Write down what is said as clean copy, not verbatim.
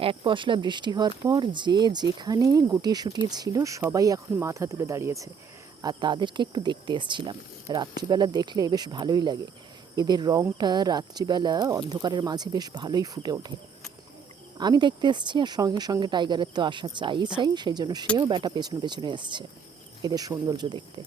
এক পশলা বৃষ্টি হওয়ার পর যে যেখানে গুটিয়ে শুটিয়ে ছিল সবাই এখন মাথা তুলে দাঁড়িয়েছে, আর তাদেরকে একটু দেখতে এসছিলাম। রাত্রিবেলা দেখলে বেশ ভালোই লাগে। এদের রঙটা রাত্রিবেলা অন্ধকারের মাঝে বেশ ভালোই ফুটে ওঠে। আমি দেখতে এসছি, আর সঙ্গে সঙ্গে টাইগারের তো আসা চাই চাই, সেই জন্য সেও ব্যাটা পেছনে পেছনে এসছে এদের সৌন্দর্য দেখতে।